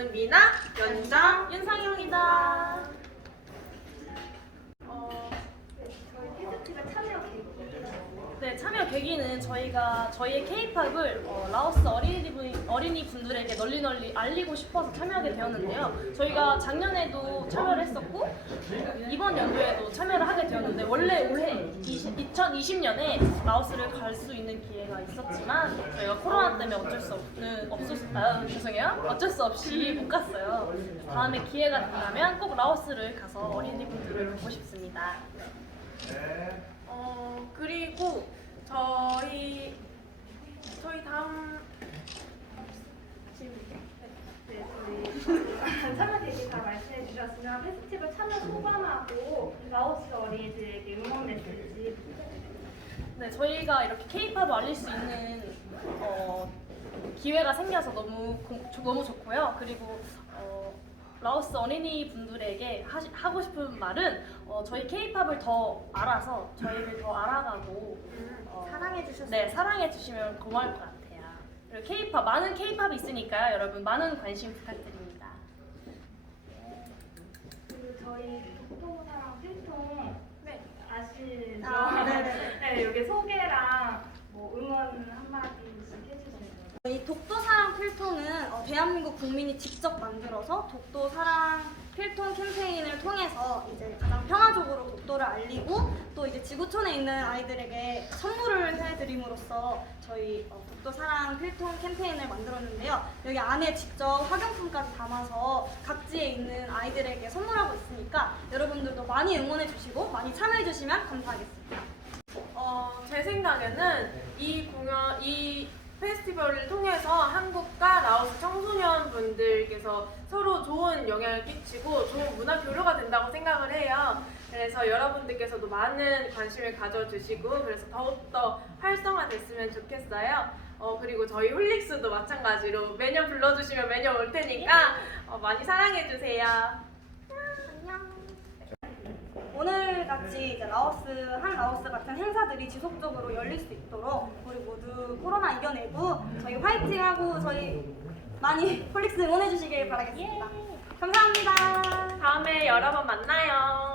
저는 미나, 연정, 윤상영이다. 어, 네, 참여 계기는 저희가 저희의 K-팝을 어, 라오스 어린이분, 어린이분들에게 널리 널리 알리고 싶어서 참여하게 되었는데요. 저희가 작년에도 참여를 했었고 이번 연도에도 참여를 하게 되었는데 원래 올해 20, 2020년에 라오스를 갈 수 있는 기회가 있었지만 저희가 코로나 때문에 어쩔 수 없이 아, 죄송해요. 어쩔 수 없이 못 갔어요. 다음에 기회가 된다면 꼭 라오스를 가서 어린이 분들을 보고 싶습니다. 어 그리고 저희 저희 다음 네, 저희 대신 다 말씀해 주셨으면 페스티벌 참여 소감하고 라오스 어린이들에게 응원 메시지 네, 저희가 이렇게 K-팝을 알릴 수 있는 어, 기회가 생겨서 너무 조- 너무 좋고요. 그리고 어, 라오스 어린이 분들에게 하시, 하고 싶은 말은 어, 저희 K-팝을 더 알아서 저희를 더 알아가고 어, 사랑해 주셨으면 네, 사랑해 주시면 고마울 것 같아요. 그리고 K-팝 많은 K-팝이 있으니까요, 여러분 많은 관심 부탁드립니다. 그리고 저희 독도사랑 필통 네 아시죠? 아, 네네. 네, 여기 소개랑 뭐 응원 한마디씩 해주세요. 이 독도사랑 필통은 어, 대한민국 국민이 직접 만들어서 독도 사랑 필통 캠페인을 통해서 이제 가장 평화적으로 독도를 알리고 또 이제 지구촌에 있는 아이들에게 선물을 해드림으로써 저희 어, 독도 사랑 필통 캠페인을 만들었는데요. 여기 안에 직접 학용품까지 담아서 각지에 있는 아이들에게 선물하고 있으니까 여러분들도 많이 응원해 주시고 많이 참여해 주시면 감사하겠습니다. 어, 제 생각에는 이 공연, 이 페스티벌을 통해서 한국과 라오스 청소년 분들께서 서로 좋은 영향을 끼치고 좋은 문화 교류가 된다고 생각을 해요. 그래서 여러분들께서도 많은 관심을 가져주시고 그래서 더욱더 활성화됐으면 좋겠어요. 어, 그리고 저희 홀릭스도 마찬가지로 매년 불러주시면 매년 올 테니까 어, 많이 사랑해주세요. 오늘 같이 이제 라오스 한 라오스 같은 행사들이 지속적으로 열릴 수 있도록 우리 모두 코로나 이겨내고 저희 화이팅하고 저희 많이 폴릭스 응원해 주시길 바라겠습니다. 감사합니다. 다음에 여러 번 만나요.